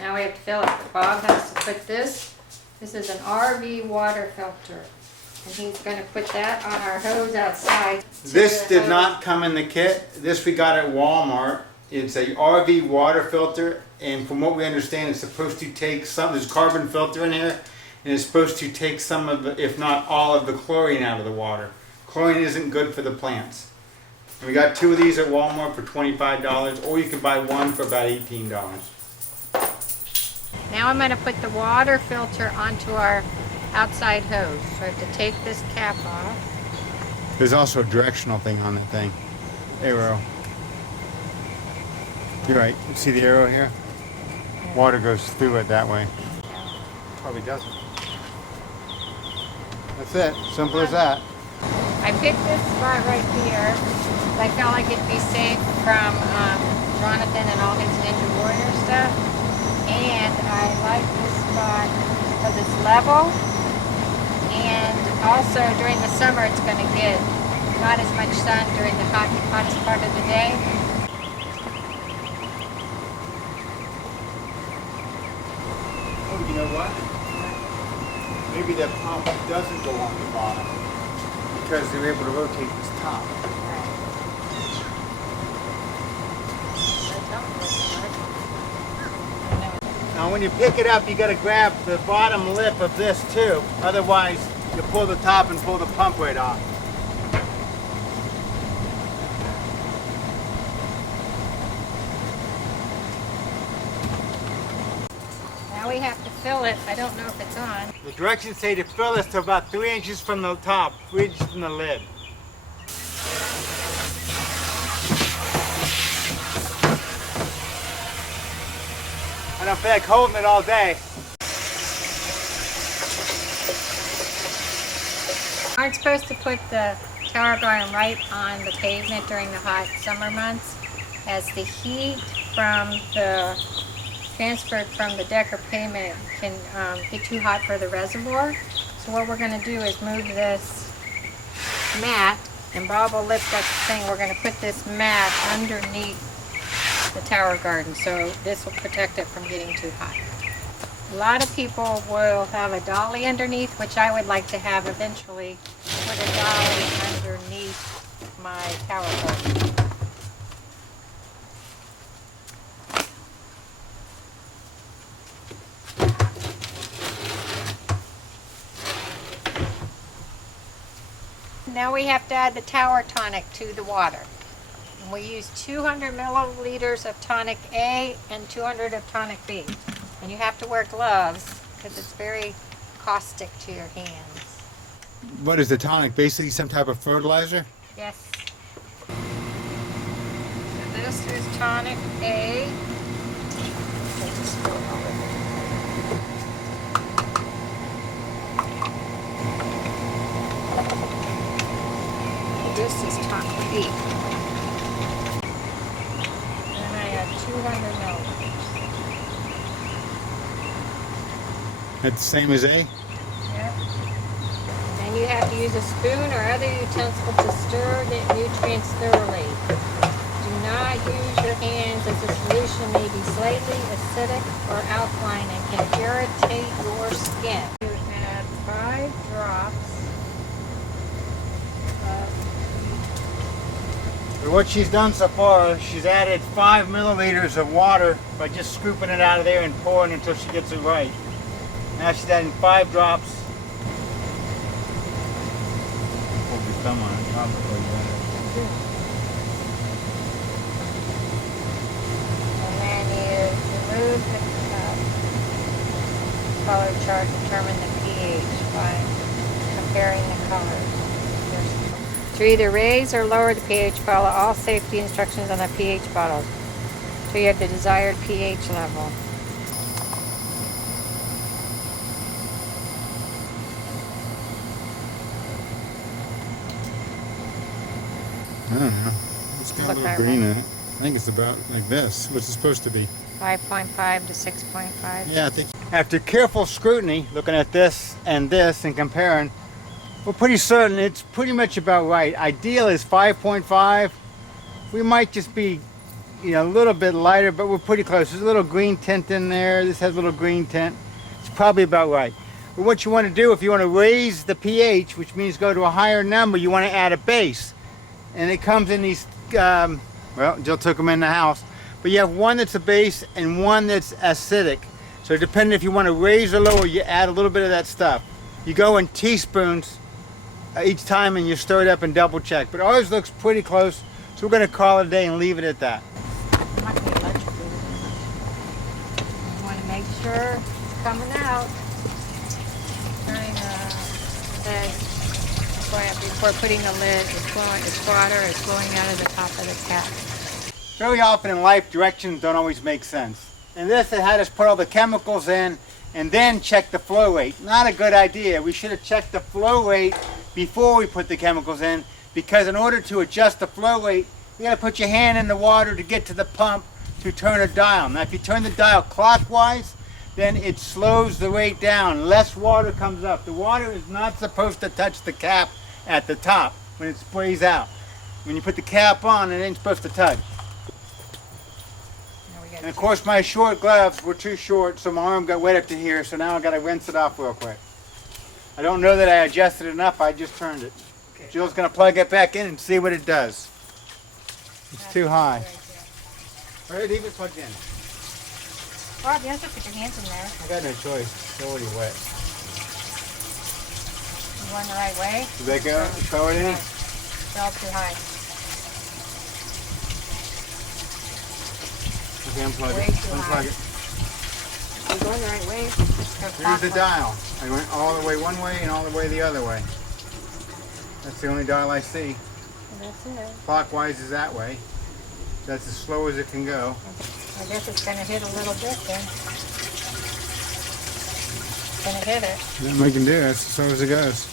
Now we have to fill it. Bob has to put this. This is an RV water filter. And he's going to put that on our hose outside. This did not come in the kit. This we got at Walmart. It's a RV water filter, and from what we understand, it's supposed to take some, there's carbon filter in here, and it's supposed to take some of the, if not all of the chlorine out of the water. Chlorine isn't good for the plants. And we got 2 of these at Walmart for $25, or you can buy one for about $18. Now I'm going to put the water filter onto our outside hose. So I have to take this cap off. There's also a directional thing on that thing. Arrow. You're right. You see the arrow here? Yeah. Water goes through it that way. Probably doesn't. That's it. Simple as that. I picked this spot right here. I felt like it'd be safe from Jonathan and all his Ninja Warrior stuff. And I like this spot because it's level. And also during the summer it's going to get not as much sun during the hottest part of the day. Oh, you know what? Maybe the pump doesn't go on the bottom because they're able to rotate this top. Now when you pick it up, you got to grab the bottom lip of this too. Otherwise, you pull the top and pull the pump right off. Now we have to fill it. I don't know if it's on. The directions say to fill this to about 3 inches from the top, 3 inches from the lid. I don't feel like holding it all day. Aren't supposed to put the tower garden right on the pavement during the hot summer months, as the heat from the transferred from the deck or pavement can get too hot for the reservoir. So what we're going to do is move this mat, and Bob will lift up the thing. We're going to put this mat underneath the tower garden, so this will protect it from getting too hot. A lot of people will have a dolly underneath, which I would like to have eventually. Put a dolly underneath my tower garden. Now we have to add the tower tonic to the water. And we use 200 milliliters of tonic A and 200 of tonic B. And you have to wear gloves because it's very caustic to your hands. What is the tonic? Basically some type of fertilizer? Yes. So this is tonic A. This is tonic B. And I add 200 milliliters. That's the same as A? Yep. And you have to use a spoon or other utensil to stir the nutrients thoroughly. Do not use your hands, as the solution may be slightly acidic or alkaline and can irritate your skin. You add 5 drops of... What she's done so far, she's added 5 milliliters of water by just scooping it out of there and pouring until she gets it right. Now she's adding 5 drops. Hold your thumb on top before you add it. And then you remove the color chart, determine the pH by comparing the colors. To either raise or lower the pH, follow all safety instructions on the pH bottles so you have the desired pH level. I don't know. It's got a little green in it. I think it's about like this. What's it supposed to be? 5.5 to 6.5. Yeah, I think. After careful scrutiny, looking at this and comparing, we're pretty certain it's pretty much about right. Ideal is 5.5. We might just be a little bit lighter, but we're pretty close. There's a little green tint in there. This has a little green tint. It's probably about right. But what you want to do, if you want to raise the pH, which means go to a higher number, you want to add a base. And it comes in these, well, Jill took them in the house. But you have one that's a base and one that's acidic. So depending if you want to raise or lower, you add a little bit of that stuff. You go in teaspoons each time and you stir it up and double check. But ours looks pretty close, so we're going to call it a day and leave it at that. It might be electrical. You want to make sure it's coming out. Turning the lid before putting the lid. It's water is flowing out of the top of the tap. Very often in life, directions don't always make sense. In this, it had us put all the chemicals in and then check the flow rate. Not a good idea. We should have checked the flow rate before we put the chemicals in, because in order to adjust the flow rate, you got to put your hand in the water to get to the pump to turn a dial. Now, if you turn the dial clockwise, then it slows the rate down. Less water comes up. The water is not supposed to touch the cap at the top when it sprays out. When you put the cap on, it ain't supposed to touch. And of course my short gloves were too short, so my arm got wet up to here, so now I got to rinse it off real quick. I don't know that I adjusted it enough, I just turned it. Okay. Jill's going to plug it back in and see what it does. It's too high. All right, leave it plugged in. Bob, you have to put your hands in there. I got no choice, it's already wet. You going the right way? Does that go? Throw it in? Fell too high. Okay, unplug Way it. too Unplug high. it. You're going the right way. Here's the dial. I went all the way one way and all the way the other way. That's the only dial I see. That's it. Clockwise is that way. That's as slow as it can go. I guess it's going to hit a little bit then. It's going to hit it. Nothing we can do. That's as slow as it goes.